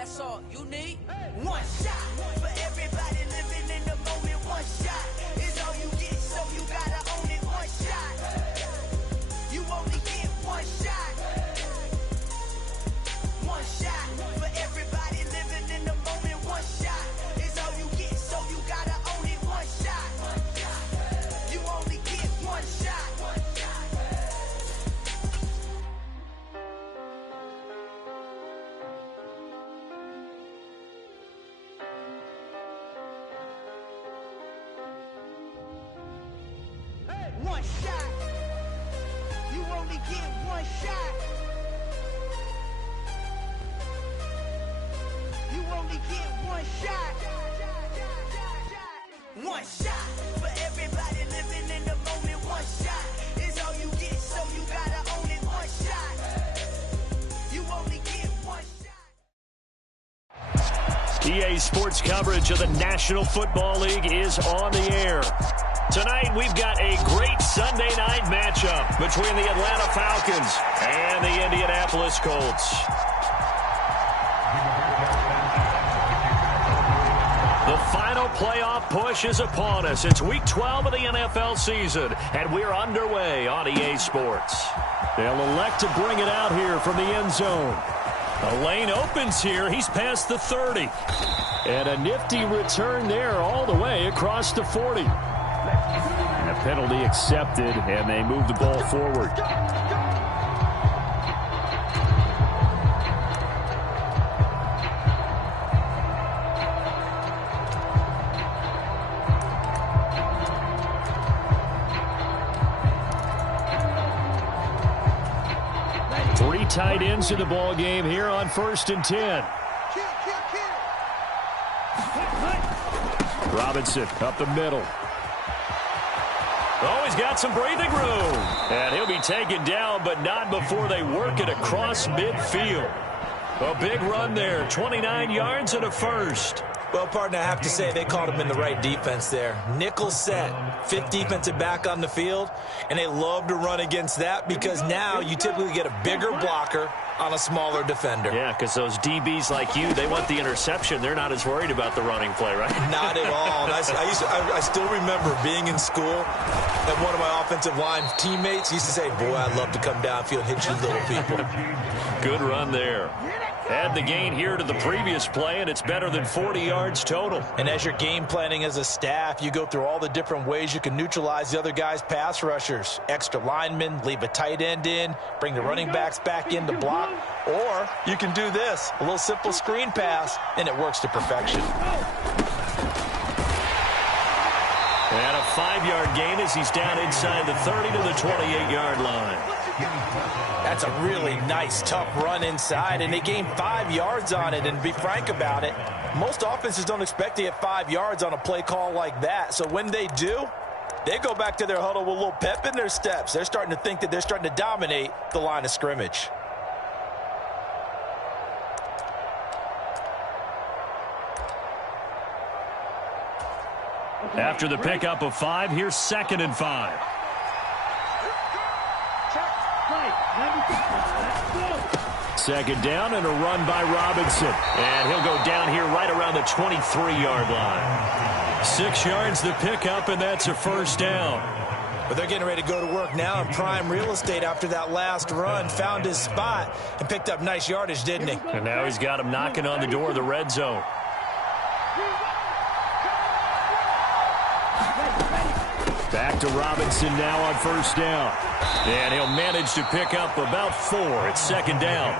That's all you need. One shot for everybody living in the moment. One shot is all you get, so you gotta own it. One shot. You only get one shot. One shot for everybody living in the moment. One shot is all you get, so you gotta own it. One shot. You only get one shot. One shot. You only get one shot. You only get one shot. One shot for everybody living in the moment. One shot is all you get, so you gotta own it. One shot. You only get one shot. EA Sports coverage of the National Football League is on the air. Tonight, we've got a great Sunday night matchup between the Atlanta Falcons and the Indianapolis Colts. The final playoff push is upon us. It's Week 12 of the NFL season, and we're underway on EA Sports. They'll elect to bring it out here from the end zone. A lane opens here. He's past the 30. And a nifty return there all the way across the 40. A penalty accepted, and they move the ball forward. Three tight ends in the ball game here on 1st and 10. Robinson up the middle. Oh, he's got some breathing room. And he'll be taken down, but not before they work it across midfield. A big run there, 29 yards and a first. Well, partner, I have to say they called him in the right defense there. Nickel set, fifth defensive back on the field, and they love to run against that because now you typically get a bigger blocker on a smaller defender. Yeah, because those DBs like you, they want the interception. They're not as worried about the running play, right? Not at all. And I still remember being in school, and one of my offensive line teammates used to say, boy, I'd love to come downfield and hit you little people. Good run there. Add the gain here to the previous play, and it's better than 40 yards total. And as you're game planning as a staff, you go through all the different ways you can neutralize the other guy's pass rushers. Extra linemen, leave a tight end in, bring the running backs back in to block. Or you can do this, a little simple screen pass, and it works to perfection. And a 5-yard gain as he's down inside the 30 to the 28-yard line. That's a really nice, tough run inside, and they gained 5 yards on it. And to be frank about it, most offenses don't expect to get 5 yards on a play call like that. So when they do, they go back to their huddle with a little pep in their steps. They're starting to think that they're starting to dominate the line of scrimmage. After the pickup of 5, here's 2nd and 5. Second down and a run by Robinson. And he'll go down here right around the 23-yard line. 6 yards the pickup, and that's a first down. But they're getting ready to go to work now in prime real estate after that last run. Found his spot and picked up nice yardage, didn't he? And now he's got him knocking on the door of the red zone. Back to Robinson now on first down. And he'll manage to pick up about 4. It's second down.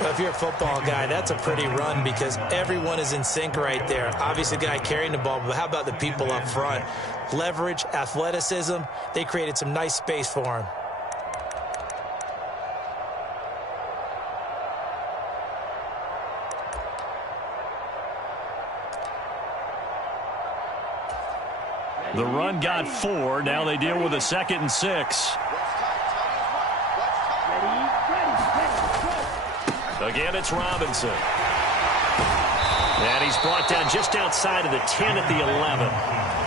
Well, if you're a football guy, that's a pretty run because everyone is in sync right there. Obviously, the guy carrying the ball, but how about the people up front? Leverage, athleticism, they created some nice space for him. The run got 4. Now they deal with a 2nd and 6. Again, it's Robinson. And he's brought down just outside of the 10 at the 11.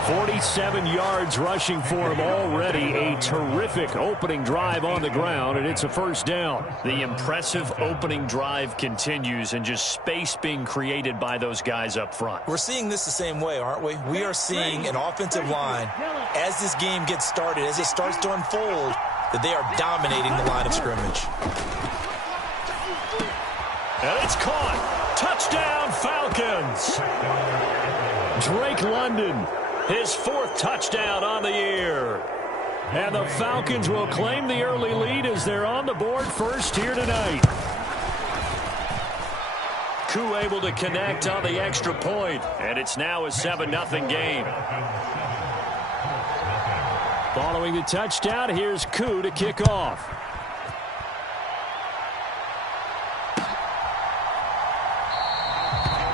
47 yards rushing for him already. A terrific opening drive on the ground, and it's a first down. The impressive opening drive continues, and just space being created by those guys up front. We're seeing this the same way, aren't we? We are seeing an offensive line, as this game gets started, as it starts to unfold, that they are dominating the line of scrimmage. And it's caught. Touchdown, Falcons. Drake London, his 4th touchdown on the year. And the Falcons will claim the early lead as they're on the board first here tonight. Koo able to connect on the extra point, and it's now a 7-0 game. Following the touchdown, here's Koo to kick off.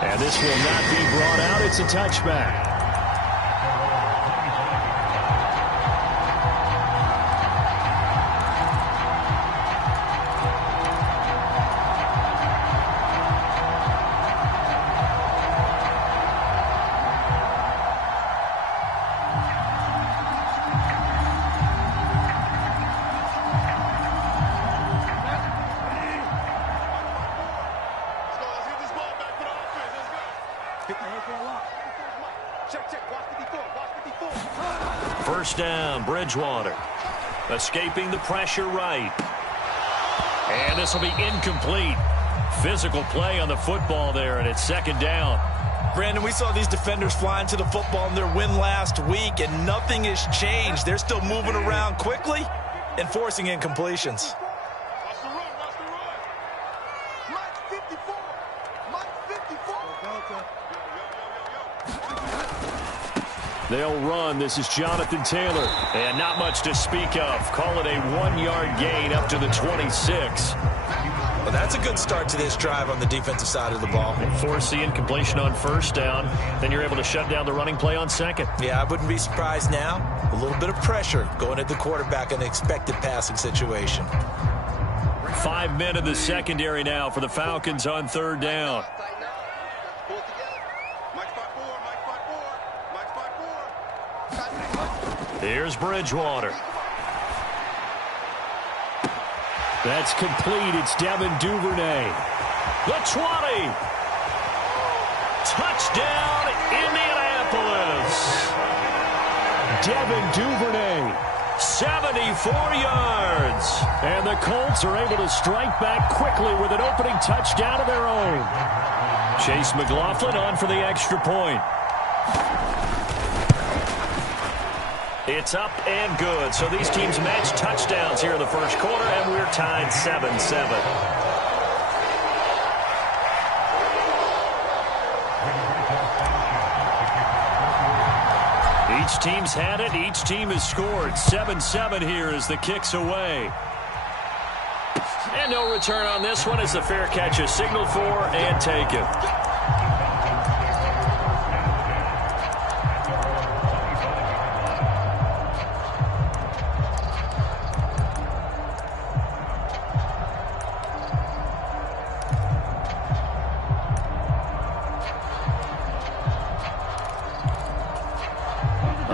And this will not be brought out. It's a touchback. First down, Bridgewater. Escaping the pressure right. And this will be incomplete. Physical play on the football there, and it's second down. Brandon, we saw these defenders flying to the football in their win last week, and nothing has changed. They're still moving around quickly and forcing incompletions. They'll run. This is Jonathan Taylor. And not much to speak of. Call it a 1-yard gain up to the 26. Well, that's a good start to this drive on the defensive side of the ball. Force the incompletion on first down. Then you're able to shut down the running play on second. Yeah, I wouldn't be surprised now. A little bit of pressure going at the quarterback in an expected passing situation. 5 men in the secondary now for the Falcons on third down. Here's Bridgewater. That's complete. It's Devin Duvernay. The 20. Touchdown, Indianapolis. Devin Duvernay, 74 yards. And the Colts are able to strike back quickly with an opening touchdown of their own. Chase McLaughlin on for the extra point. It's up and good. So these teams match touchdowns here in the first quarter, and we're tied 7-7. Each team's had it. Each team has scored. 7-7 here as the kick's away. And no return on this one as the fair catch is signaled for and taken.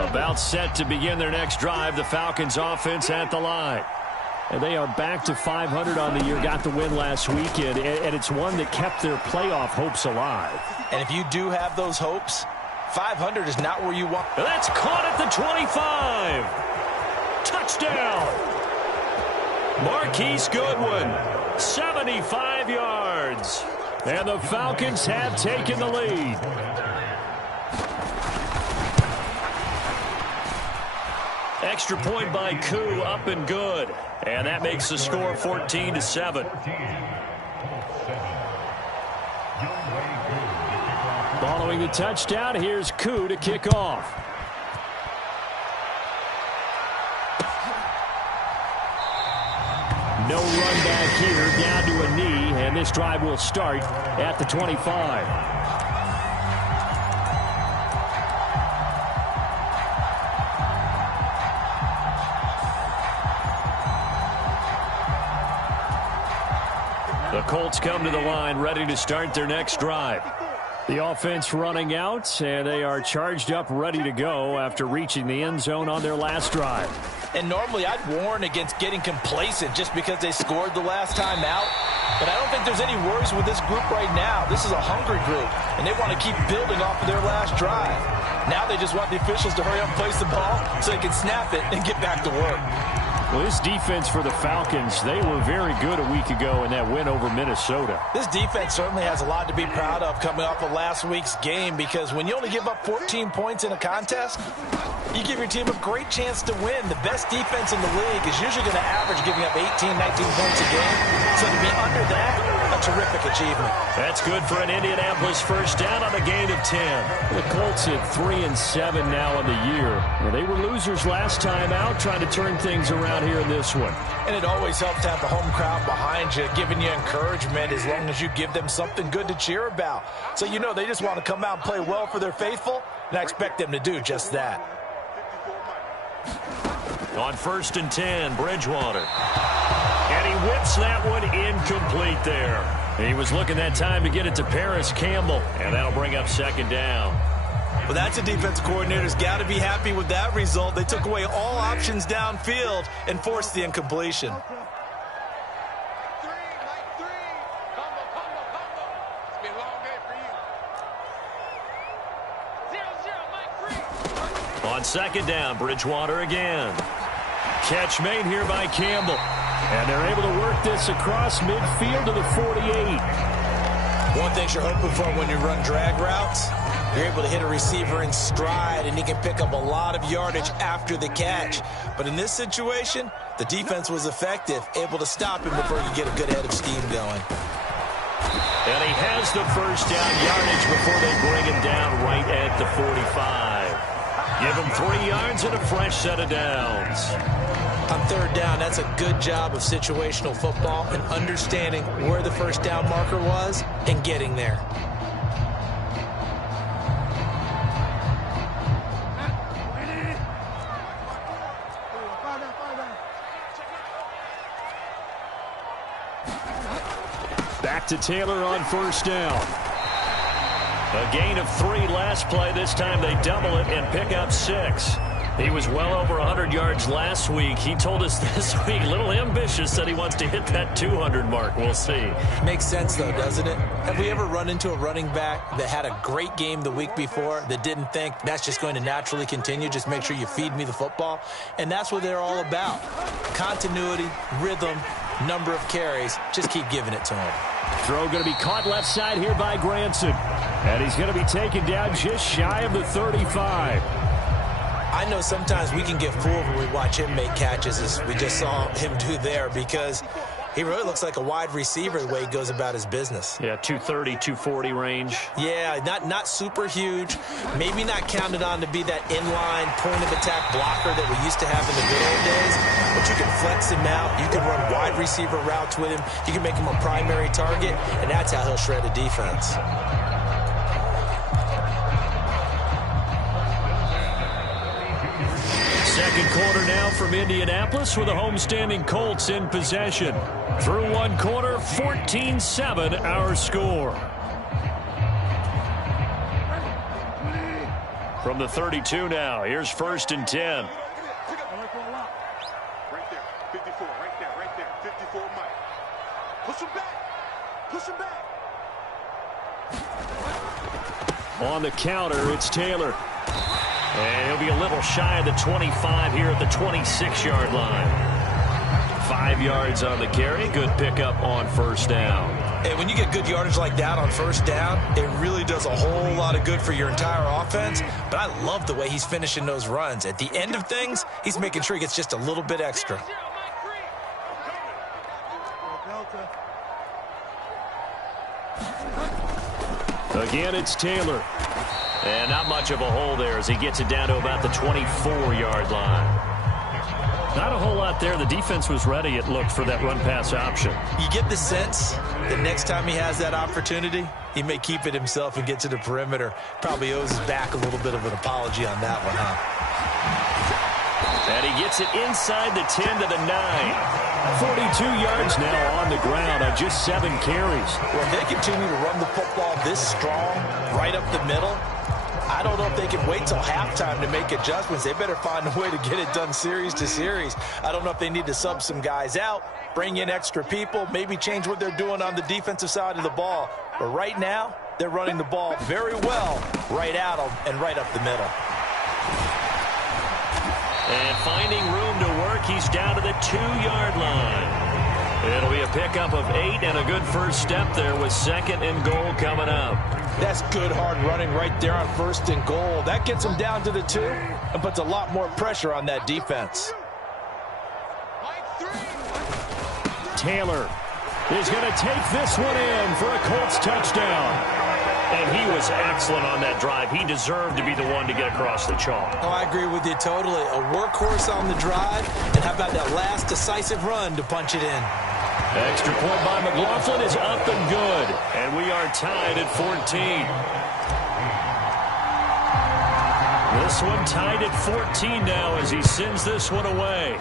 About set to begin their next drive. The Falcons offense at the line. And they are back to 500 on the year. Got the win last weekend. And it's one that kept their playoff hopes alive. And if you do have those hopes, 500 is not where you want. That's caught at the 25. Touchdown. Marquise Goodwin, 75 yards. And the Falcons have taken the lead. Extra point by Koo, up and good. And that makes the score 14-7. Following the touchdown, here's Koo to kick off. No run back here, down to a knee, and this drive will start at the 25. The Colts come to the line ready to start their next drive. The offense running out, and they are charged up, ready to go after reaching the end zone on their last drive. And normally I'd warn against getting complacent just because they scored the last time out. But I don't think there's any worries with this group right now. This is a hungry group, and they want to keep building off of their last drive. Now they just want the officials to hurry up and place the ball so they can snap it and get back to work. Well, this defense for the Falcons, they were very good a week ago in that win over Minnesota. This defense certainly has a lot to be proud of coming off of last week's game, because when you only give up 14 points in a contest, you give your team a great chance to win. The best defense in the league is usually going to average giving up 18, 19 points a game. So to be under that, a terrific achievement. That's good for an Indianapolis first down on a gain of 10. The Colts at 3-7 now in the year. Well, they were losers last time out, trying to turn things around here in this one. And it always helps to have the home crowd behind you, giving you encouragement as long as you give them something good to cheer about. So you know they just want to come out and play well for their faithful, and I expect them to do just that. On 1st and 10, Bridgewater. And he whips that one incomplete there. He was looking that time to get it to Paris Campbell, and that'll bring up 2nd down. Well, that's a defensive coordinator's got to be happy with that result. They took away all options downfield and forced the incompletion. On 2nd down, Bridgewater again. Catch made here by Campbell. And they're able to work this across midfield to the 48. One thing you're hoping for when you run drag routes, you're able to hit a receiver in stride, and he can pick up a lot of yardage after the catch. But in this situation, the defense was effective, able to stop him before you get a good head of steam going. And he has the first down yardage before they bring him down right at the 45. Give him 3 yards and a fresh set of downs. On 3rd down, that's a good job of situational football and understanding where the first down marker was and getting there. Back to Taylor on 1st down. A gain of 3 last play. This time they double it and pick up 6. He was well over 100 yards last week. He told us this week, a little ambitious, said he wants to hit that 200 mark. We'll see. Makes sense, though, doesn't it? Have we ever run into a running back that had a great game the week before that didn't think that's just going to naturally continue? Just make sure you feed me the football. And that's what they're all about. Continuity, rhythm, number of carries. Just keep giving it to him. Throw going to be caught left side here by Granson. And he's going to be taken down just shy of the 35. I know sometimes we can get fooled when we watch him make catches, as we just saw him do there, because he really looks like a wide receiver the way he goes about his business. Yeah, 230, 240 range. Yeah, not super huge. Maybe not counted on to be that inline point-of-attack blocker that we used to have in the good old days, but you can flex him out. You can run wide receiver routes with him. You can make him a primary target, and that's how he'll shred a defense. Second quarter now from Indianapolis with the homestanding Colts in possession. Through 1 quarter, 14-7 our score. From the 32 now, here's 1st and 10. Right there, 54, right there, 54, Mike. Push him back. On the counter, it's Taylor. And he'll be a little shy of the 25 here at the 26-yard line. 5 yards on the carry. Good pickup on 1st down. And when you get good yardage like that on 1st down, it really does a whole lot of good for your entire offense. But I love the way he's finishing those runs. At the end of things, he's making sure he gets just a little bit extra. Again, it's Taylor. And not much of a hole there as he gets it down to about the 24-yard line. Not a whole lot there. The defense was ready, it looked, for that run-pass option. You get the sense that next time he has that opportunity, he may keep it himself and get to the perimeter. Probably owes his back a little bit of an apology on that one, huh? And he gets it inside the 10 to the 9. 42 yards now on the ground on just 7 carries. Well, if they continue to run the football this strong, right up the middle, I don't know if they can wait till halftime to make adjustments. They better find a way to get it done series to series. I don't know if they need to sub some guys out, bring in extra people, maybe change what they're doing on the defensive side of the ball. But right now, they're running the ball very well right at them and right up the middle. And finding room to work, he's down to the 2-yard line. It'll be a pickup of 8 and a good first step there with 2nd and goal coming up. That's good hard running right there on 1st and goal. That gets them down to the 2 and puts a lot more pressure on that defense. Taylor is going to take this one in for a Colts touchdown. And he was excellent on that drive. He deserved to be the one to get across the chalk. Oh, I agree with you totally. A workhorse on the drive. And how about that last decisive run to punch it in? Extra point by McLaughlin is up and good. And we are tied at 14. This one tied at 14 now as he sends this one away.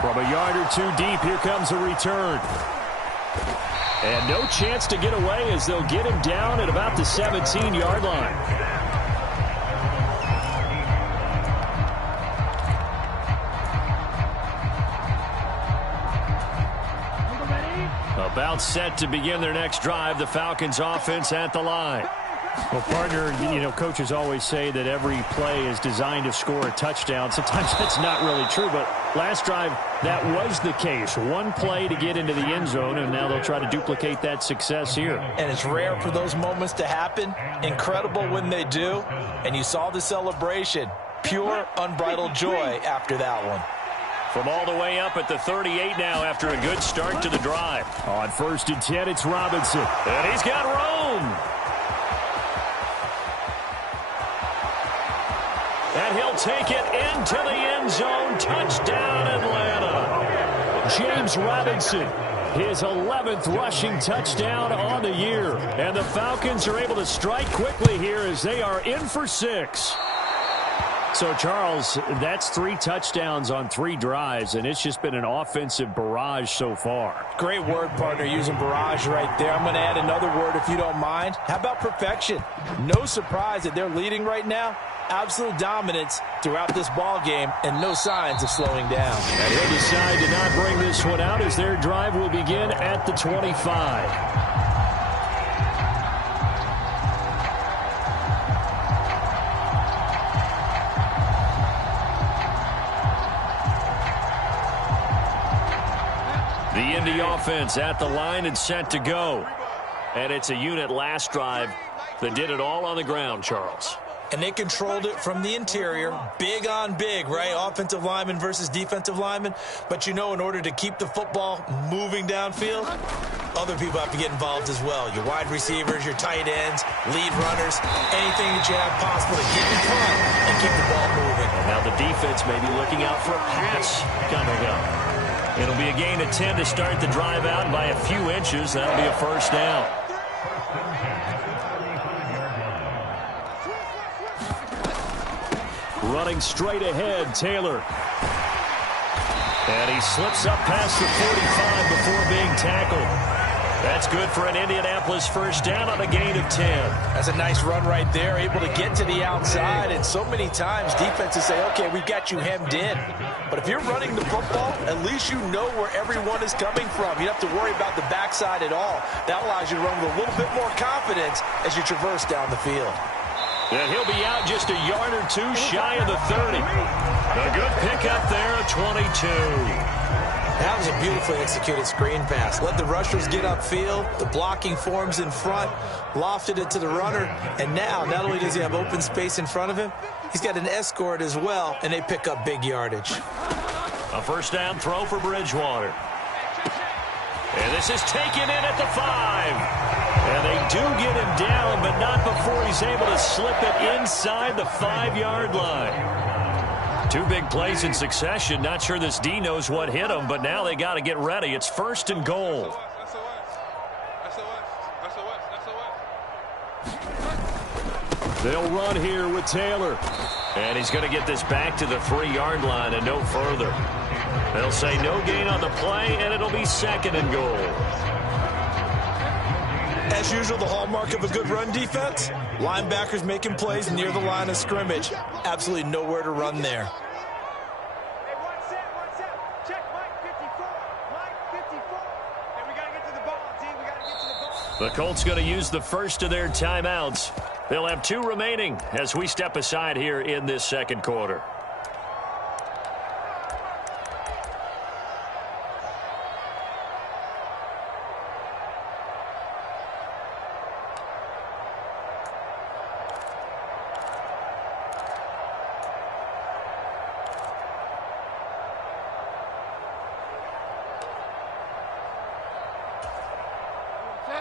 From a yard or 2 deep, here comes a return. And no chance to get away as they'll get him down at about the 17-yard line. About set to begin their next drive, the Falcons offense at the line. Well, partner, you know, coaches always say that every play is designed to score a touchdown. Sometimes that's not really true, but last drive, that was the case. One play to get into the end zone, and now they'll try to duplicate that success here. And it's rare for those moments to happen. Incredible when they do. And you saw the celebration. Pure, unbridled joy after that one. From all the way up at the 38 now after a good start to the drive. On 1st and 10, it's Robinson. And he's got room. And he'll take it into the end zone. Touchdown, Atlanta. James Robinson, his 11th rushing touchdown on the year. And the Falcons are able to strike quickly here as they are in for 6. So, Charles, that's 3 touchdowns on 3 drives, and it's just been an offensive barrage so far. Great word, partner, using barrage right there. I'm going to add another word if you don't mind. How about perfection? No surprise that they're leading right now. Absolute dominance throughout this ball game and no signs of slowing down. And he'll decide to not bring this one out as their drive will begin at the 25. The Indy offense at the line and set to go. And it's a unit last drive that did it all on the ground, Charles. And they controlled it from the interior, big on big, right? Offensive lineman versus defensive lineman. But, you know, in order to keep the football moving downfield, other people have to get involved as well. Your wide receivers, your tight ends, lead runners, anything that you have possible to get in front and keep the ball moving. Now the defense may be looking out for a pass coming up. It'll be a gain of 10 to start the drive out by a few inches. That'll be a first down. Running straight ahead, Taylor. And he slips up past the 45 before being tackled. That's good for an Indianapolis first down on a gain of 10. That's a nice run right there, able to get to the outside. And so many times defenses say, okay, we've got you hemmed in. But if you're running the football, at least you know where everyone is coming from. You don't have to worry about the backside at all. That allows you to run with a little bit more confidence as you traverse down the field. And he'll be out just a yard or 2 shy of the 30. A good pickup there at 22. That was a beautifully executed screen pass. Let the rushers get upfield. The blocking forms in front. Lofted it to the runner. And now, not only does he have open space in front of him, he's got an escort as well, and they pick up big yardage. A first down throw for Bridgewater. And this is taken in at the 5. And they do get him down, but not before he's able to slip it inside the 5-yard line. 2 big plays in succession. Not sure this D knows what hit him, but now they got to get ready. It's 1st and goal. They'll run here with Taylor. And he's going to get this back to the 3-yard line and no further. They'll say no gain on the play, and it'll be 2nd and goal. As usual, the hallmark of a good run defense, linebackers making plays near the line of scrimmage. Absolutely nowhere to run there. Hey, one set. Check Mike 54. Mike 54. And we got to get to the ball, team. We got to get to the ball. The Colts going to use the first of their timeouts. They'll have 2 remaining as we step aside here in this 2nd quarter.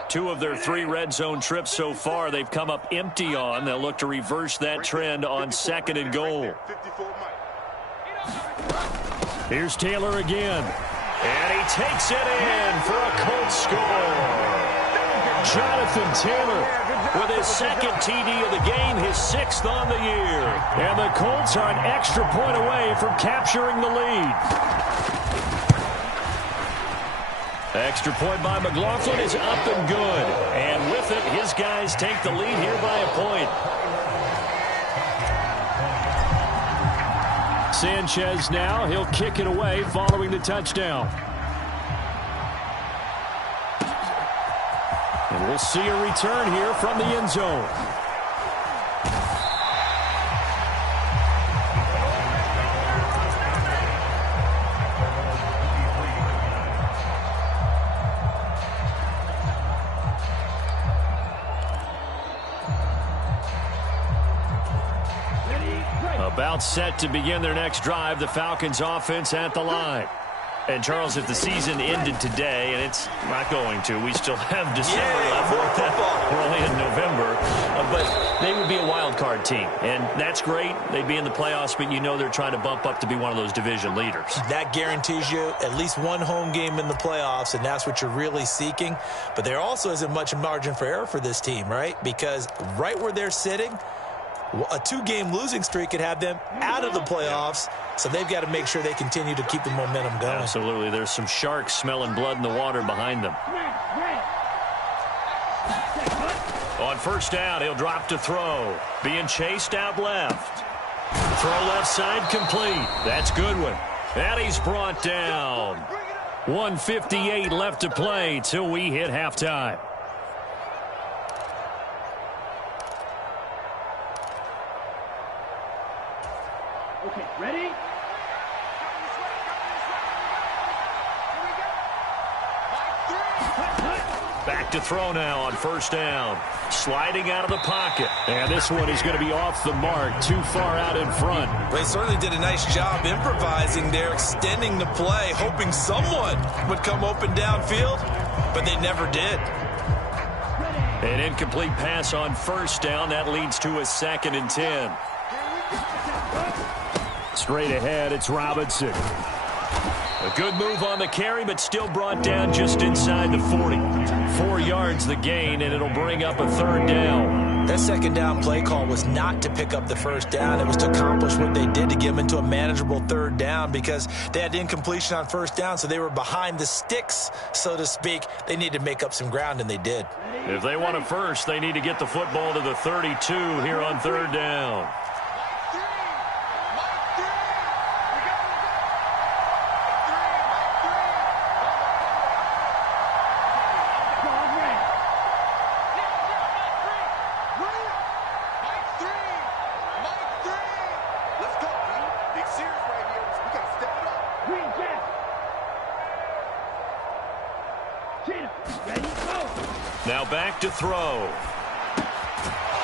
Two of their 3 red zone trips so far, they've come up empty on. They'll look to reverse that trend on 2nd and goal. 54 Mike. Here's Taylor again. And he takes it in for a Colts score. Jonathan Taylor with his 2nd TD of the game, his 6th on the year. And the Colts are an extra point away from capturing the lead. Extra point by McLaughlin is up and good. And with it, his guys take the lead here by a point. Sanchez now, he'll kick it away following the touchdown. And we'll see a return here from the end zone. About set to begin their next drive, the Falcons offense at the line. And, Charles, if the season ended today, and it's not going to, we still have December left. We're only in November. But they would be a wild card team. And that's great. They'd be in the playoffs, but you know they're trying to bump up to be one of those division leaders. That guarantees you at least one home game in the playoffs, and that's what you're really seeking. But there also isn't much margin for error for this team, right? Because right where they're sitting, a 2-game losing streak could have them out of the playoffs, so they've got to make sure they continue to keep the momentum going. Absolutely. There's some sharks smelling blood in the water behind them. On 1st down, he'll drop to throw. Being chased out left. Throw left side complete. That's Goodwin. And he's brought down. 1:58 left to play till we hit halftime. Okay, ready? Back to throw now on 1st down. Sliding out of the pocket. And this one is going to be off the mark, too far out in front. They certainly did a nice job improvising there, extending the play, hoping someone would come open downfield, but they never did. An incomplete pass on 1st down. That leads to a 2nd and 10. Straight ahead, it's Robinson. A good move on the carry, but still brought down just inside the 40. 4 yards the gain, and it'll bring up a 3rd down. That 2nd down play call was not to pick up the 1st down. It was to accomplish what they did to get them into a manageable 3rd down because they had incompletion on 1st down, so they were behind the sticks, so to speak. They needed to make up some ground, and they did. If they want a first, they need to get the football to the 32 here on 3rd down. Now back to throw.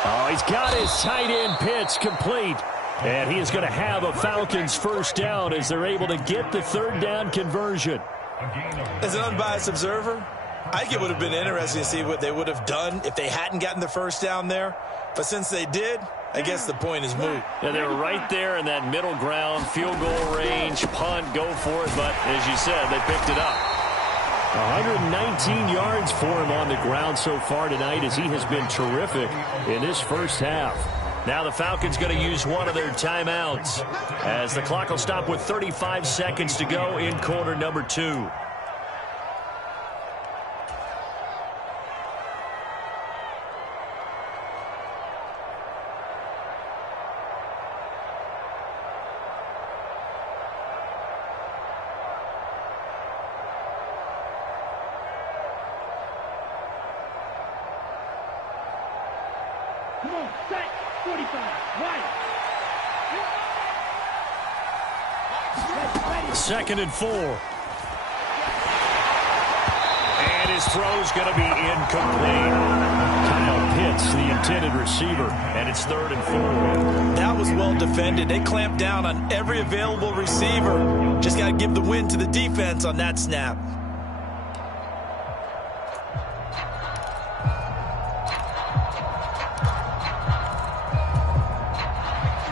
Oh, he's got his tight end pitch complete. And he is going to have a Falcons 1st down as they're able to get the 3rd down conversion. As an unbiased observer, I think it would have been interesting to see what they would have done if they hadn't gotten the 1st down there. But since they did, I guess the point is moot. And they were right there in that middle ground, field goal range, punt, go for it. But as you said, they picked it up. 119 yards for him on the ground so far tonight as he has been terrific in this 1st half. Now the Falcons going to use one of their timeouts as the clock will stop with 35 seconds to go in quarter number 2. Come on, set, 45, right. 2nd and 4. And his throw's going to be incomplete. Kyle Pitts, the intended receiver, and it's 3rd and 4. That was well defended. They clamped down on every available receiver. Just got to give the win to the defense on that snap.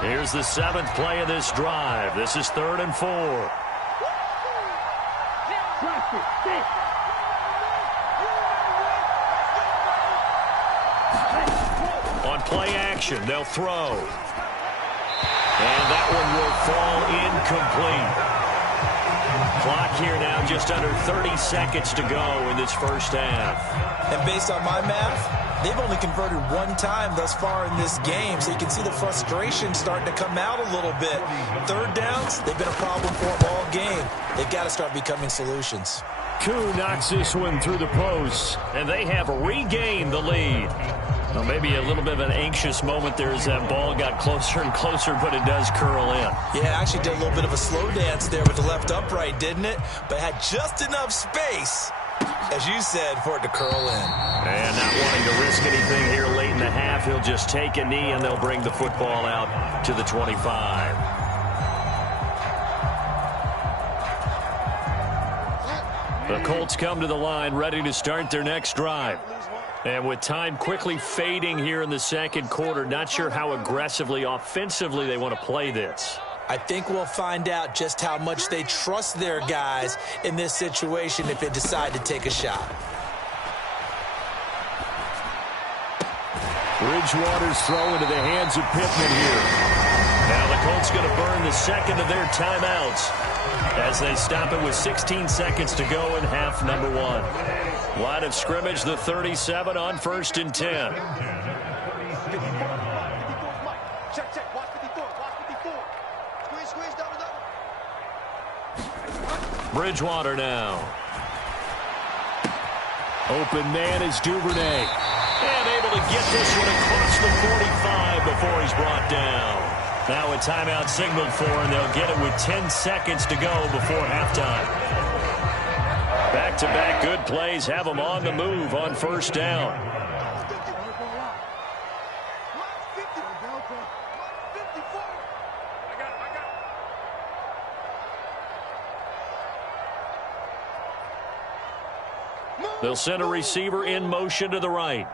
Here's the 7th play of this drive. This is 3rd and 4. On play action, they'll throw. And that one will fall incomplete. Clock here now just under 30 seconds to go in this first half. And based on my math, they've only converted one time thus far in this game, so you can see the frustration starting to come out a little bit. 3rd downs, they've been a problem for them all game. They've got to start becoming solutions. Koo knocks this one through the post, and they have regained the lead. Well, maybe a little bit of an anxious moment there as that ball got closer and closer, but it does curl in. Yeah, actually did a little bit of a slow dance there with the left upright, didn't it? But had just enough space, as you said, for it to curl in. And not wanting to risk anything here late in the half, he'll just take a knee, and they'll bring the football out to the 25. The Colts come to the line ready to start their next drive. And with time quickly fading here in the 2nd quarter, not sure how aggressively, offensively they want to play this. I think we'll find out just how much they trust their guys in this situation if they decide to take a shot. Bridgewater's throw into the hands of Pittman here. Now the Colts going to burn the 2nd of their timeouts as they stop it with 16 seconds to go in half number 1. Line of scrimmage, the 37 on 1st and 10. Check, watch 54, watch 54. Squeeze, double. Bridgewater now. Open man is Duvernay. And able to get this one across the 45 before he's brought down. Now a timeout signaled for, and they'll get it with 10 seconds to go before halftime. Back-to-back good plays have them on the move on 1st down. They'll send a receiver in motion to the right.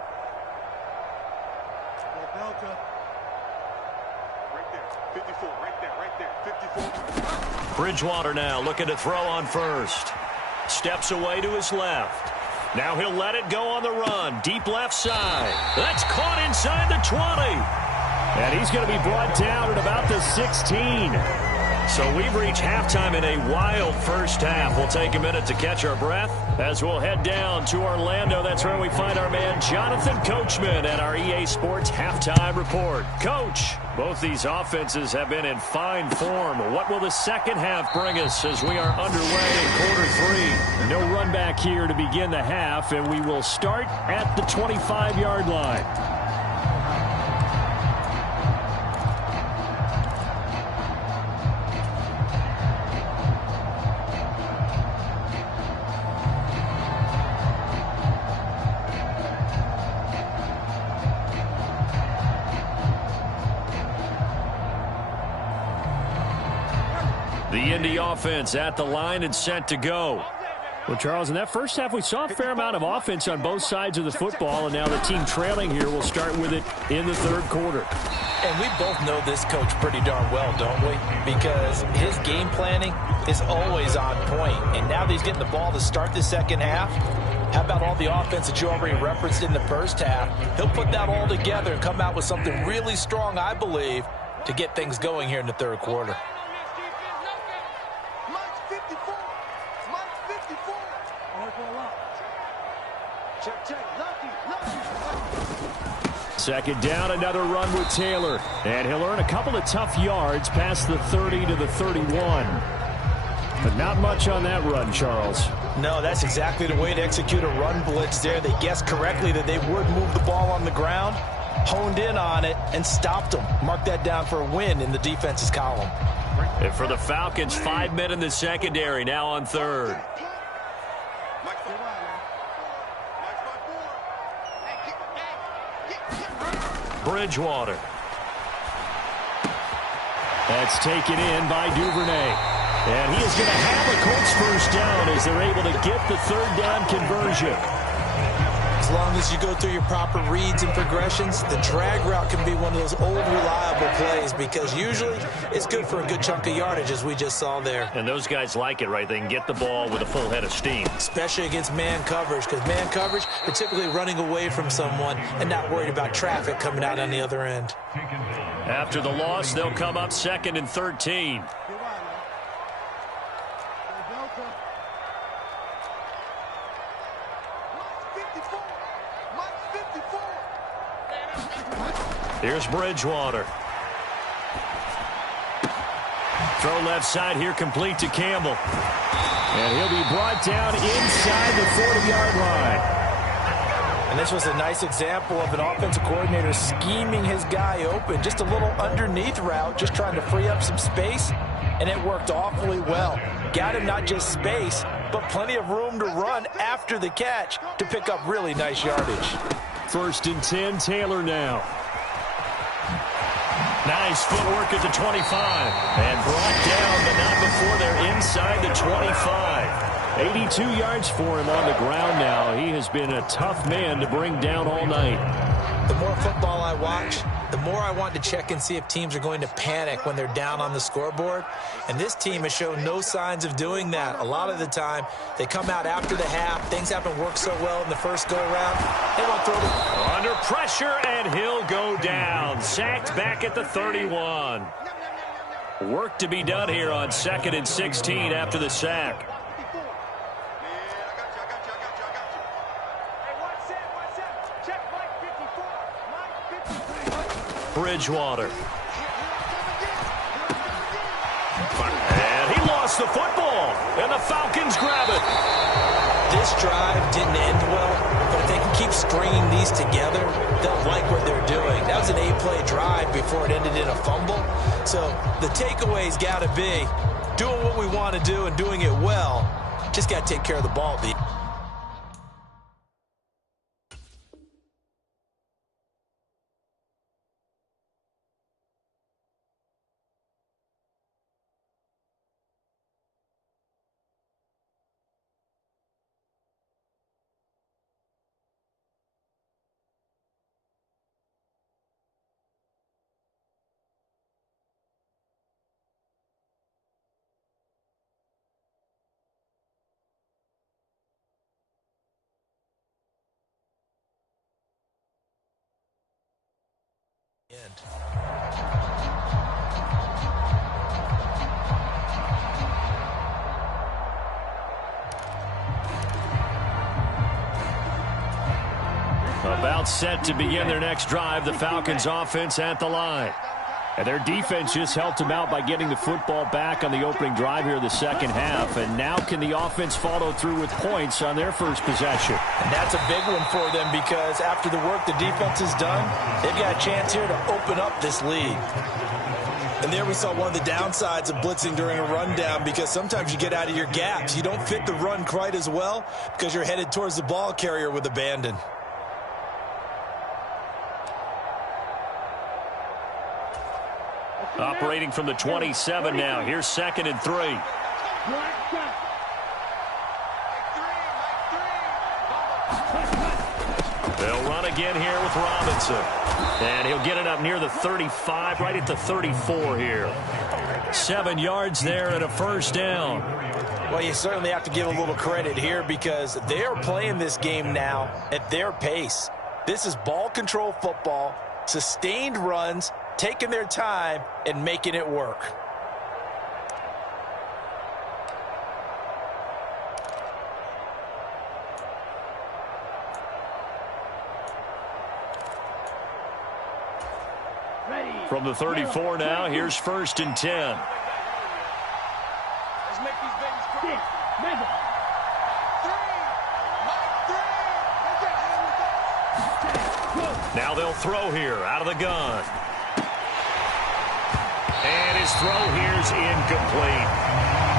Bridgewater now looking to throw on 1st. Steps away to his left. Now he'll let it go on the run. Deep left side. That's caught inside the 20. And he's going to be brought down at about the 16. So we've reached halftime in a wild first half. We'll take a minute to catch our breath as we'll head down to Orlando. That's where we find our man Jonathan Coachman at our EA Sports Halftime Report. Coach, both these offenses have been in fine form. What will the second half bring us as we are underway in quarter 3? No run back here to begin the half, and we will start at the 25-yard line. The Indy offense at the line and set to go. Well, Charles, in that first half, we saw a fair amount of offense on both sides of the football, and now the team trailing here will start with it in the 3rd quarter. And we both know this coach pretty darn well, don't we? Because his game planning is always on point. And now that he's getting the ball to start the second half, How about all the offense that you already referenced in the first half? He'll put that all together and come out with something really strong, I believe, to get things going here in the third quarter. Second down, another run with Taylor. And he'll earn a couple of tough yards past the 30 to the 31. But not much on that run, Charles. No, that's exactly the way to execute a run blitz there. They guessed correctly that they would move the ball on the ground, honed in on it, and stopped them. Mark that down for a win in the defense's column. And for the Falcons, 5 men in the secondary, now on third. Bridgewater. That's taken in by Duvernay. And he is going to have a Colts first down as they're able to get the third down conversion. As long as you go through your proper reads and progressions, the drag route can be one of those old reliable plays because usually it's good for a good chunk of yardage, as we just saw there. And those guys like it, right? They can get the ball with a full head of steam. Especially against man coverage, because man coverage, they're typically running away from someone and not worried about traffic coming out on the other end. After the loss, they'll come up 2nd and 13. Here's Bridgewater. Throw left side here, complete to Campbell. And he'll be brought down inside the 40-yard line. And this was a nice example of an offensive coordinator scheming his guy open. Just a little underneath route, just trying to free up some space, and it worked awfully well. Got him not just space, but plenty of room to run after the catch to pick up really nice yardage. 1st and 10, Taylor now. Nice footwork at the 25. And brought down, but not before they're inside the 25. 82 yards for him on the ground now. He has been a tough man to bring down all night. The more football I watch, the more I want to check and see if teams are going to panic when they're down on the scoreboard. And this team has shown no signs of doing that. A lot of the time, they come out after the half. Things haven't worked so well in the first go-around. They won't throw the... Under pressure, and he'll go down. Sacked back at the 31. Work to be done here on 2nd and 16 after the sack. Bridgewater. And he lost the football, and the Falcons grab it. This drive didn't end well, but if they can keep stringing these together, they'll like what they're doing. That was an 8-play drive before it ended in a fumble. So the takeaway's got to be doing what we want to do and doing it well. Just got to take care of the ball. About set to begin their next drive, the Falcons offense at the line. And their defense just helped them out by getting the football back on the opening drive here in the second half. And now can the offense follow through with points on their first possession? And that's a big one for them because after the work the defense has done, they've got a chance here to open up this lead. And there we saw one of the downsides of blitzing during a rundown because sometimes you get out of your gaps. You don't fit the run quite as well because you're headed towards the ball carrier with abandon. Operating from the 27 now. Here's 2nd and 3. They'll run again here with Robinson. And he'll get it up near the 35, right at the 34 here. 7 yards there and a first down. Well, you certainly have to give a little credit here because they are playing this game now at their pace. This is ball control football, sustained runs, taking their time and making it work. From the 34 now, here's 1st and 10. Let's make these babies quick. 3, Mike 3. Now they'll throw here out of the gun. And his throw here's incomplete.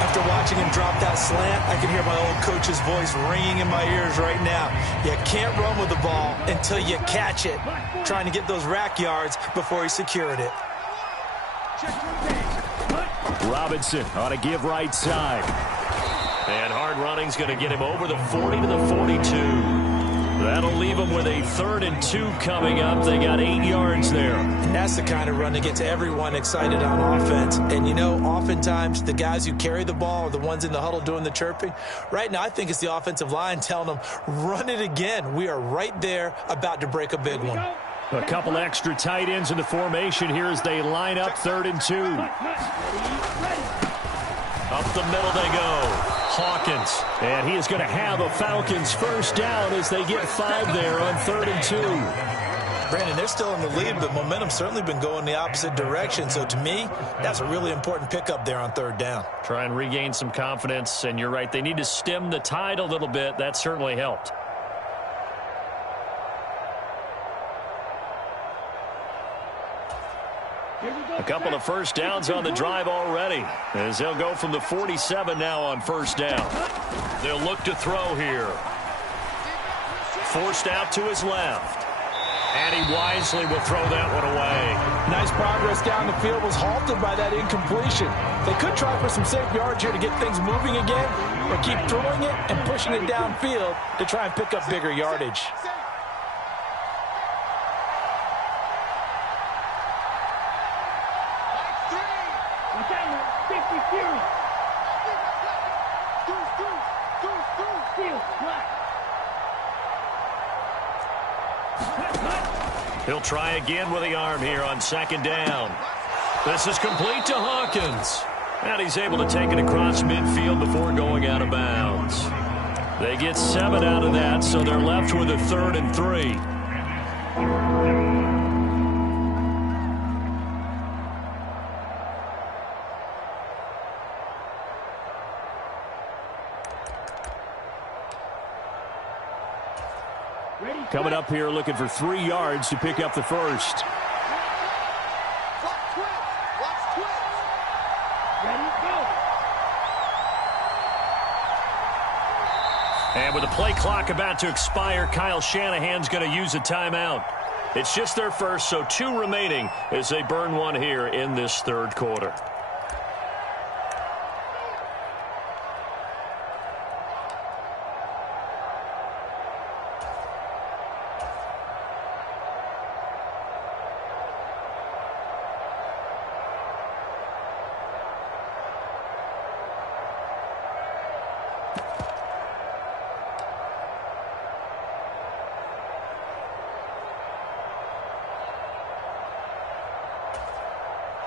After watching him drop that slant, I can hear my old coach's voice ringing in my ears right now. You can't run with the ball until you catch it. Trying to get those rack yards before he secured it. Robinson on a give right side. And hard running's going to get him over the 40 to the 42. That'll leave them with a 3rd and 2 coming up. They got 8 yards there. And that's the kind of run that gets everyone excited on offense. And, you know, oftentimes the guys who carry the ball are the ones in the huddle doing the chirping. Right now, I think it's the offensive line telling them, run it again. We are right there about to break a big one. A couple extra tight ends in the formation here as they line up 3rd and 2. Up the middle they go. Hawkins. And he is going to have a Falcons first down as they get 5 there on 3rd and 2. Brandon, they're still in the lead, but momentum's certainly been going the opposite direction. So to me, that's a really important pickup there on 3rd down. Try and regain some confidence, and you're right. They need to stem the tide a little bit. That certainly helped. A couple of first downs on the drive already as they'll go from the 47 now on 1st down. They'll look to throw here. Forced out to his left. And he wisely will throw that one away. Nice progress down the field was halted by that incompletion. They could try for some safe yards here to get things moving again, or keep throwing it and pushing it downfield to try and pick up bigger yardage. He'll try again with the arm here on 2nd down. This is complete to Hawkins. And he's able to take it across midfield before going out of bounds. They get 7 out of that, so they're left with a 3rd and 3. Coming up here looking for 3 yards to pick up the first. And with the play clock about to expire, Kyle Shanahan's going to use a timeout. It's just their first, so 2 remaining as they burn one here in this 3rd quarter.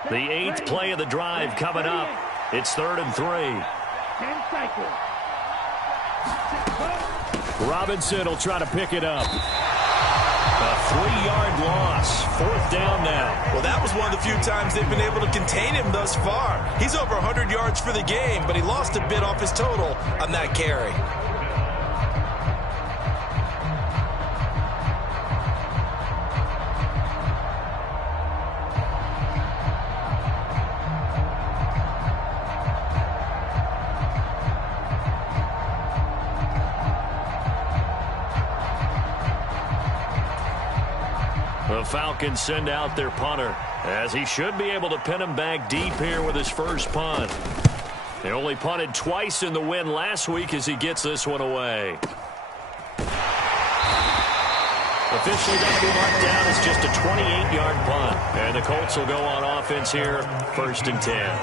The 8th play of the drive coming up. It's 3rd and 3. Robinson will try to pick it up. A 3-yard loss. 4th down now. Well, that was one of the few times they've been able to contain him thus far. He's over 100 yards for the game, but he lost a bit off his total on that carry. The Falcons send out their punter, as he should be able to pin him back deep here with his first punt. They only punted twice in the win last week as he gets this one away. Officially going to be marked down as just a 28-yard punt. And the Colts will go on offense here, 1st and 10.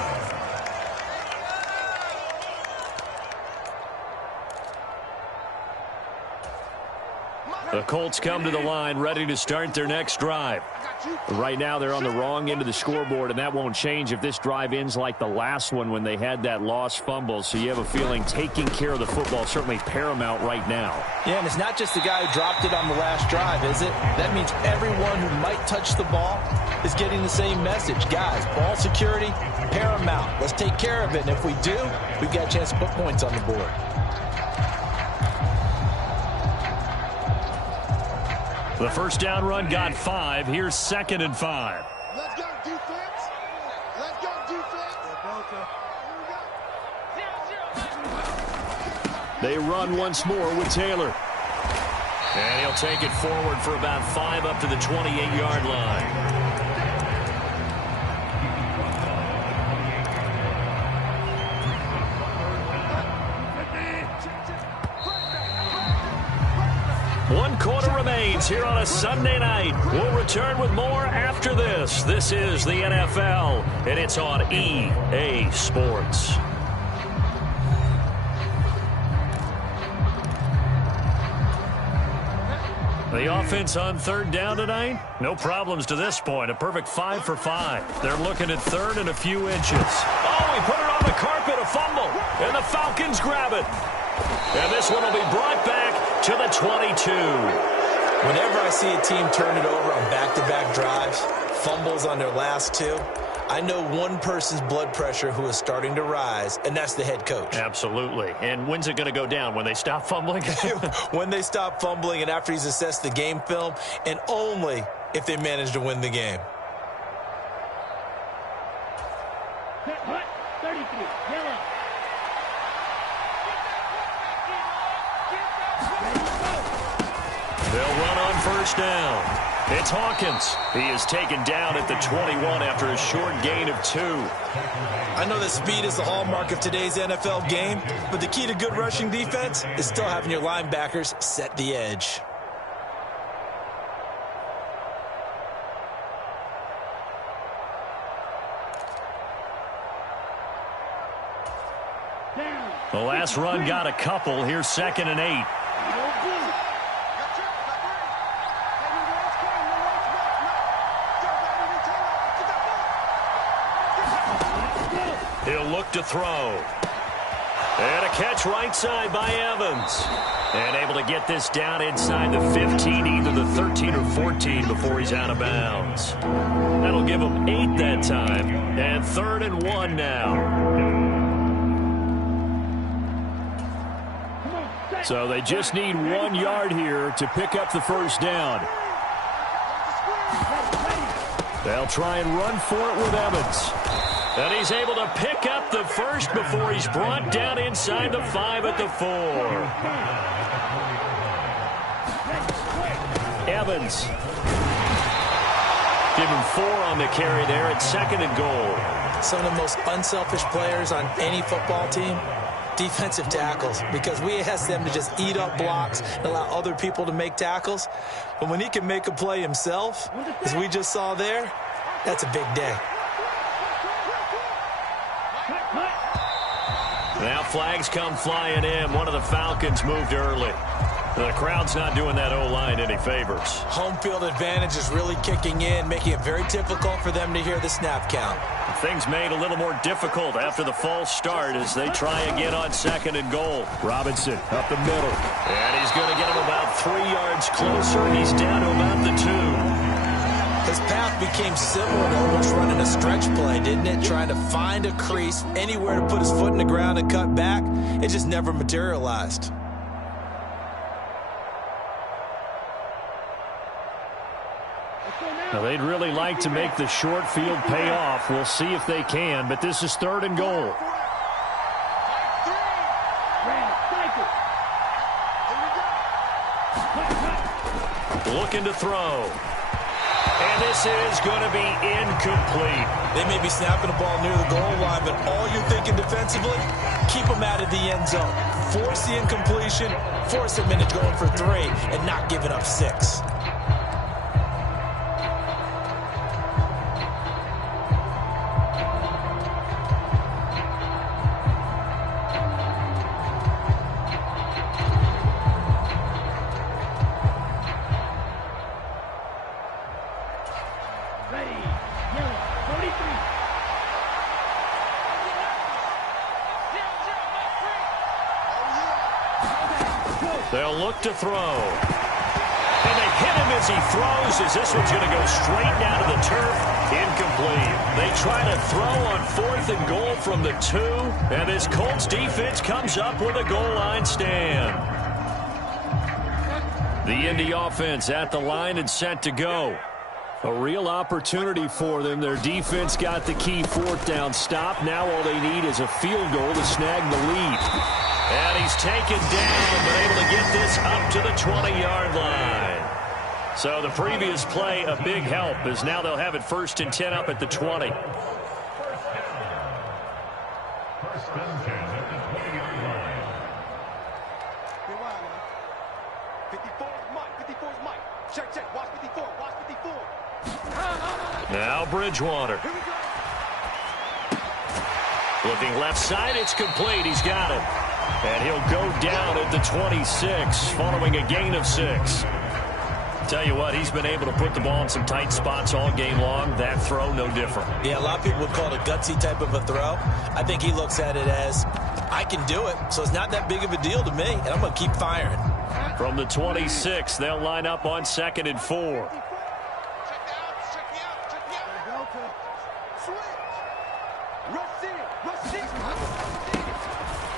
The Colts come to the line, ready to start their next drive. Right now, they're on the wrong end of the scoreboard, and that won't change if this drive ends like the last one when they had that lost fumble. So you have a feeling taking care of the football certainly paramount right now. Yeah, and it's not just the guy who dropped it on the last drive, is it? That means everyone who might touch the ball is getting the same message. Guys, ball security, paramount. Let's take care of it, and if we do, we've got a chance to put points on the board. The first down run got 5. Here's 2nd and 5. Let's go, defense. Let's go, defense. They run once more with Taylor. And he'll take it forward for about 5 up to the 28-yard line. One quarter remains here on a Sunday night. We'll return with more after this. This is the NFL, and it's on EA Sports. The offense on 3rd down tonight? No problems to this point. A perfect 5 for 5. They're looking at 3rd and a few inches. Oh, he put it on the carpet, a fumble. And the Falcons grab it. And this one will be brought back to the 22. Whenever I see a team turn it over on back-to-back drives, fumbles on their last 2, I know one person's blood pressure who is starting to rise, and that's the head coach. Absolutely. And when's it going to go down? When they stop fumbling? When they stop fumbling and after he's assessed the game film, and only if they manage to win the game. Hut, 33, yellow. They'll run on 1st down. It's Hawkins. He is taken down at the 21 after a short gain of 2. I know that speed is the hallmark of today's NFL game, but the key to good rushing defense is still having your linebackers set the edge. The last run got a couple. Here's 2nd and 8. He'll look to throw. And a catch right side by Evans. And able to get this down inside the 15, either the 13 or 14 before he's out of bounds. That'll give him 8 that time. And 3rd and 1 now. So they just need 1 yard here to pick up the first down. They'll try and run for it with Evans. And he's able to pick up the first before he's brought down inside the 5 at the 4. Evans. Give him 4 on the carry there at 2nd and goal. Some of the most unselfish players on any football team, defensive tackles, because we ask them to just eat up blocks and allow other people to make tackles. But when he can make a play himself, as we just saw there, that's a big day. Now flags come flying in. One of the Falcons moved early. The crowd's not doing that O-line any favors. Home field advantage is really kicking in, making it very difficult for them to hear the snap count. Things made a little more difficult after the false start as they try again on 2nd and goal. Robinson up the middle. And he's going to get him about 3 yards closer. He's down to about the 2. His path became similar to almost running a stretch play, didn't it? Trying to find a crease, anywhere to put his foot in the ground and cut back. It just never materialized. Now, they'd really like to make the short field pay off. We'll see if they can, but this is 3rd and goal. Looking to throw. And this is going to be incomplete. They may be snapping the ball near the goal line, but all you're thinking defensively, keep them out of the end zone. Force the incompletion, force them into going for 3, and not giving up 6. They'll look to throw. And they hit him as he throws, as this one's going to go straight down to the turf. Incomplete. They try to throw on 4th and goal from the 2, and this Colts defense comes up with a goal line stand. The Indy offense at the line and set to go. A real opportunity for them. Their defense got the key 4th down stop. Now all they need is a field goal to snag the lead. And he's taken down, but able to get this up to the 20-yard line. So the previous play, a big help, as now they'll have it 1st and 10 up at the 20. First and 10 at the 20-yard line. 54 is Mike. 54 is Mike. Check, check. Watch 54. Watch 54. Now Bridgewater. Looking left side, it's complete. He's got it. And he'll go down at the 26, following a gain of 6. Tell you what, he's been able to put the ball in some tight spots all game long. That throw, no different. Yeah, a lot of people would call it a gutsy type of a throw. I think he looks at it as, I can do it, so it's not that big of a deal to me, and I'm going to keep firing. From the 26, they'll line up on 2nd and 4.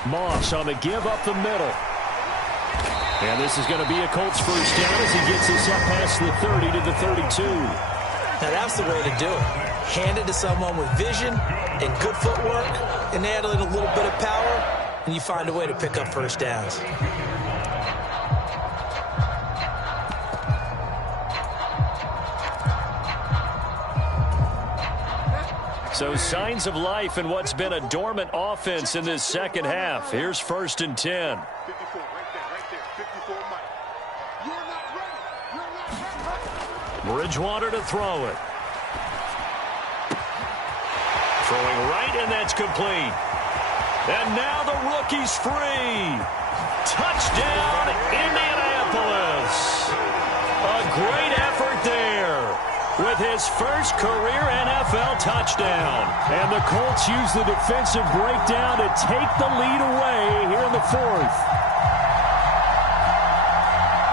Moss on the give up the middle. And this is going to be a Colts first down as he gets this up past the 30 to the 32. Now that's the way to do it. Hand it to someone with vision and good footwork, and add a little bit of power, and you find a way to pick up first downs. So signs of life in what's been a dormant offense in this second half. Here's 1st and 10. 54, right there, 54, Mike. You're not ready. You're not ready. Bridgewater to throw it. Throwing right, and that's complete. And now the rookie's free. Touchdown, Indianapolis. A great effort there with his first career NFL touchdown. And the Colts use the defensive breakdown to take the lead away here in the 4th.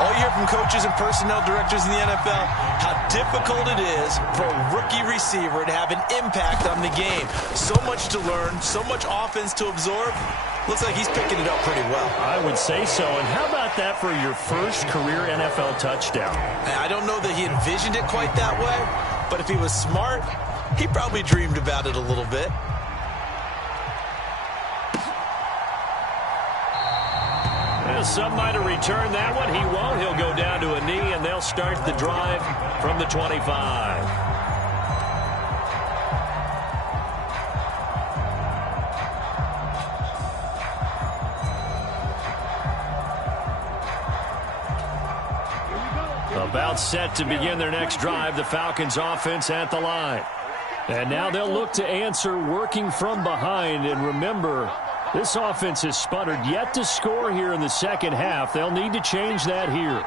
All you hear from coaches and personnel directors in the NFL, how difficult it is for a rookie receiver to have an impact on the game. So much to learn, so much offense to absorb. Looks like he's picking it up pretty well. I would say so. And how about that for your first career NFL touchdown? I don't know that he envisioned it quite that way, but if he was smart, he probably dreamed about it a little bit. Well, some might have returned that one. He won't. He'll go down to a knee, and they'll start the drive from the 25. About set to begin their next drive, the Falcons offense at the line. And now they'll look to answer working from behind. And remember, this offense has sputtered yet to score here in the second half. They'll need to change that here.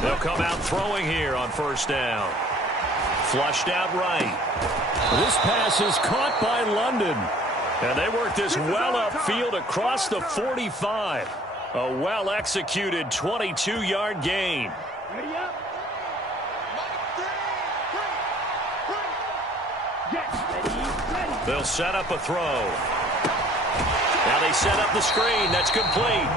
They'll come out throwing here on 1st down. Flushed out right. This pass is caught by London. And they work this well upfield across the 45. A well-executed 22-yard gain. Ready up. Ready. They'll set up a throw. Now they set up the screen. That's complete.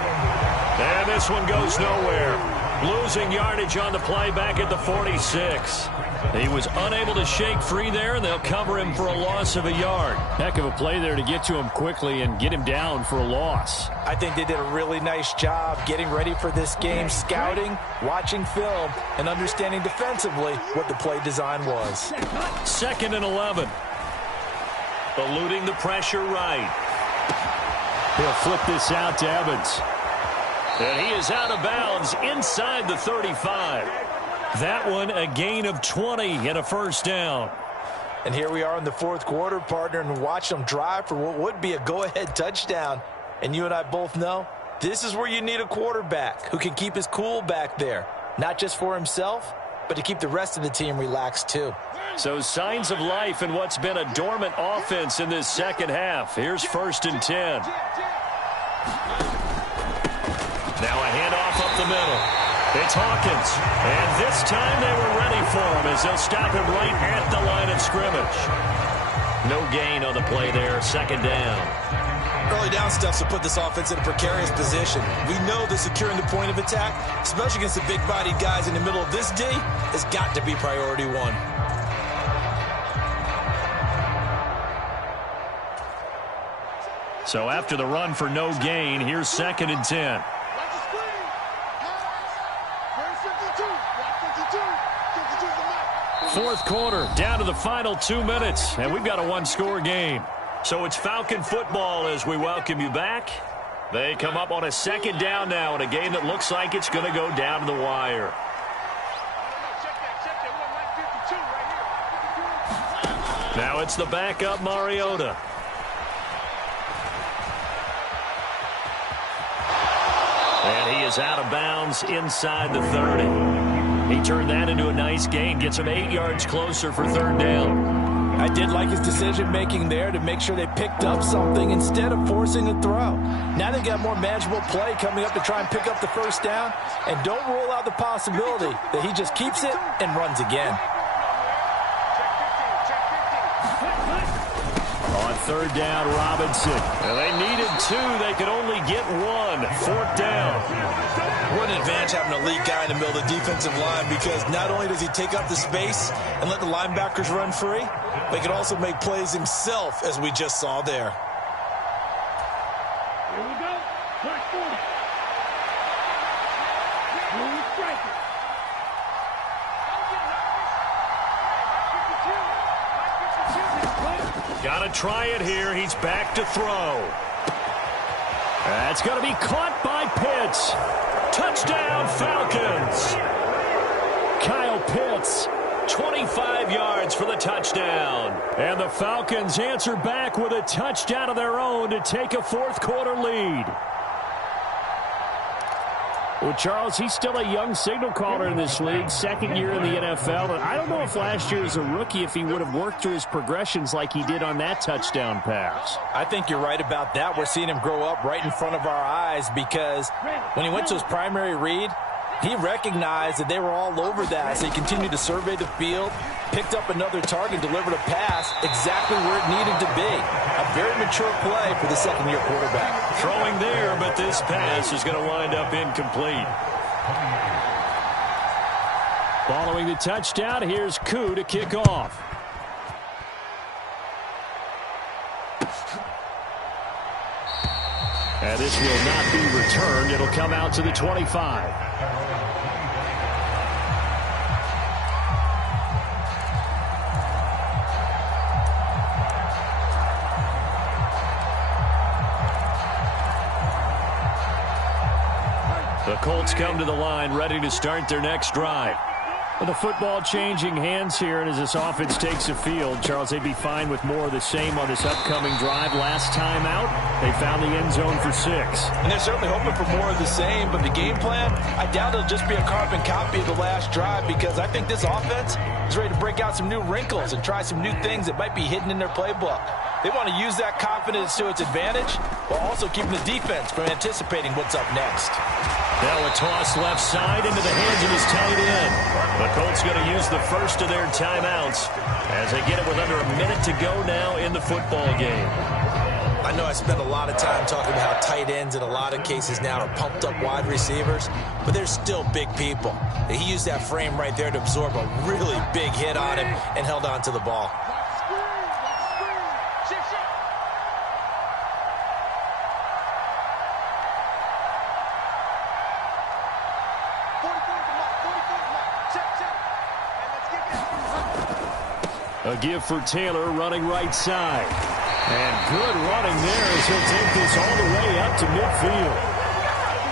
And this one goes nowhere. Losing yardage on the play back at the 46. He was unable to shake free there, and they'll cover him for a loss of a yard. Heck of a play there to get to him quickly and get him down for a loss. I think they did a really nice job getting ready for this game, scouting, watching film, and understanding defensively what the play design was. 2nd and 11. Eluding the pressure right. He'll flip this out to Evans. And he is out of bounds inside the 35. That one a gain of 20 and a 1st down. And here we are in the 4th quarter, partner, and watch them drive for what would be a go-ahead touchdown. And you and I both know this is where you need a quarterback who can keep his cool back there. Not just for himself, but to keep the rest of the team relaxed too. So signs of life in what's been a dormant offense in this second half. Here's 1st and 10. Now a handoff up the middle. It's Hawkins. And this time they were ready for him as they'll stop him right at the line of scrimmage. No gain on the play there. 2nd down. Early down stuff to put this offense in a precarious position. We know that securing the point of attack, especially against the big-bodied guys in the middle of this D, has got to be priority one. So after the run for no gain, here's 2nd and 10. Fourth quarter, down to the final 2 minutes, and we've got a one-score game. So it's Falcon football as we welcome you back. They come up on a 2nd down now in a game that looks like it's going to go down to the wire. Now it's the backup Mariota. And he is out of bounds inside the 30. He turned that into a nice gain, gets him 8 yards closer for 3rd down. I did like his decision-making there to make sure they picked up something instead of forcing a throw. Now they got more manageable play coming up to try and pick up the 1st down. And don't rule out the possibility that he just keeps it and runs again. On 3rd down, Robinson. And they needed 2. They could only get 1. 4th down. What an advantage having a elite guy in the middle of the defensive line, because not only does he take up the space and let the linebackers run free, but he can also make plays himself, as we just saw there. Here we go. Track 40. Smooth striker. Gotta try it here. He's back to throw. That's going to be caught by Pitts. Touchdown, Falcons. Kyle Pitts, 25 yards for the touchdown. And the Falcons answer back with a touchdown of their own to take a 4th quarter lead. Well, Charles, he's still a young signal caller in this league, 2nd year in the NFL. And I don't know if last year as a rookie, if he would have worked through his progressions like he did on that touchdown pass. I think you're right about that. We're seeing him grow up right in front of our eyes, because when he went to his primary read, he recognized that they were all over that. So he continued to survey the field, picked up another target, delivered a pass exactly where it needed to be. A very mature play for the 2nd-year quarterback. Throwing there, but this pass is going to wind up incomplete. Following the touchdown, here's Koo to kick off. And this will not be returned. It'll come out to the 25. The Colts come to the line, ready to start their next drive. With the football changing hands here, and as this offense takes the field, Charles, they'd be fine with more of the same on this upcoming drive. Last time out, they found the end zone for 6. And they're certainly hoping for more of the same, but the game plan, I doubt it'll just be a carbon copy of the last drive, because I think this offense is ready to break out some new wrinkles and try some new things that might be hidden in their playbook. They want to use that confidence to its advantage, while also keeping the defense from anticipating what's up next. Now a toss left side into the hands of his tight end. The Colts going to use the first of their timeouts as they get it with under a minute to go now in the football game. I know I spent a lot of time talking about how tight ends in a lot of cases now are pumped up wide receivers, but they're still big people. He used that frame right there to absorb a really big hit on him and held on to the ball. A give for Taylor running right side. And good running there as he'll take this all the way up to midfield.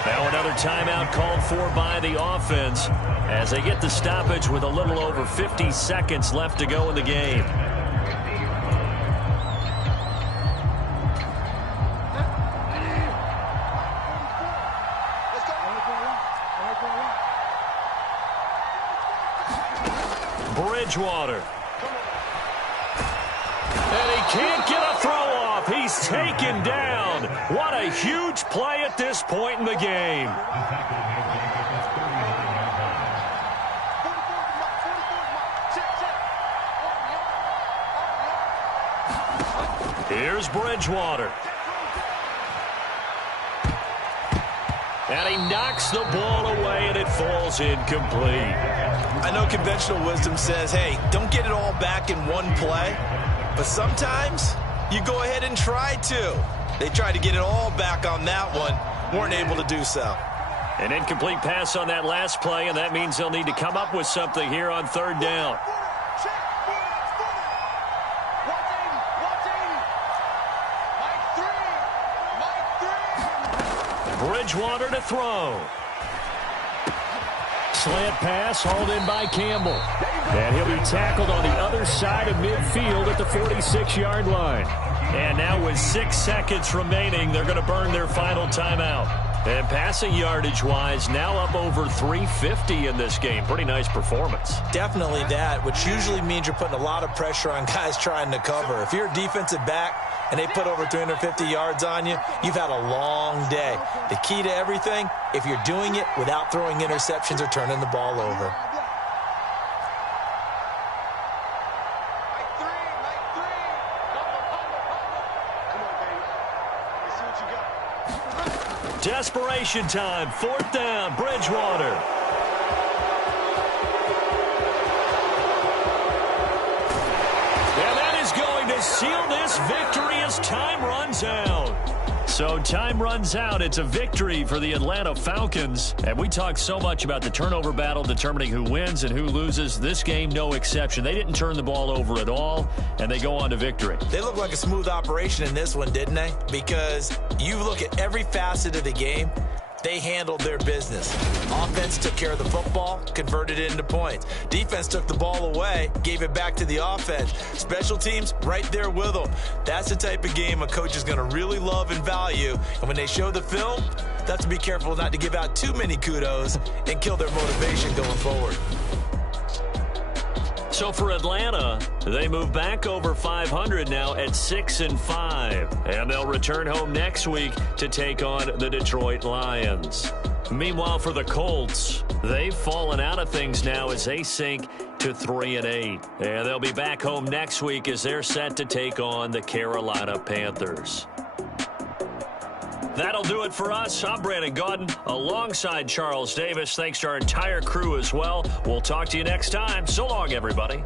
Now another timeout called for by the offense as they get the stoppage with a little over 50 seconds left to go in the game. Bridgewater. can't get a throw off. He's taken down. What a huge play at this point in the game. Here's Bridgewater. And he knocks the ball away, and it falls incomplete. I know conventional wisdom says, hey, don't get it all back in one play. But sometimes you go ahead and try to. They tried to get it all back on that one. Weren't able to do so. An incomplete pass on that last play, and that means they'll need to come up with something here on third down. Bridgewater to throw. Slant pass hauled in by Campbell. And he'll be tackled on the other side of midfield at the 46-yard line. And now with 6 seconds remaining, they're going to burn their final timeout. And passing yardage-wise, now up over 350 in this game. Pretty nice performance. Definitely that, which usually means you're putting a lot of pressure on guys trying to cover. If you're a defensive back and they put over 350 yards on you, you've had a long day. The key to everything, if you're doing it without throwing interceptions or turning the ball over. Desperation time, fourth down, Bridgewater. And that is going to seal this victory as time runs out. So time runs out. It's a victory for the Atlanta Falcons. And we talked so much about the turnover battle determining who wins and who loses. This game, no exception. They didn't turn the ball over at all, and they go on to victory. They look like a smooth operation in this one, didn't they? Because you look at every facet of the game, they handled their business. Offense took care of the football, converted it into points. Defense took the ball away, gave it back to the offense. Special teams, right there with them. That's the type of game a coach is going to really love and value. And when they show the film, they have to be careful not to give out too many kudos and kill their motivation going forward. So for Atlanta, they move back over 500 now at 6-5. And they'll return home next week to take on the Detroit Lions. Meanwhile, for the Colts, they've fallen out of things now as they sink to 3-8. And they'll be back home next week as they're set to take on the Carolina Panthers. That'll do it for us. I'm Brandon Gaudin alongside Charles Davis. Thanks to our entire crew as well. We'll talk to you next time. So long, everybody.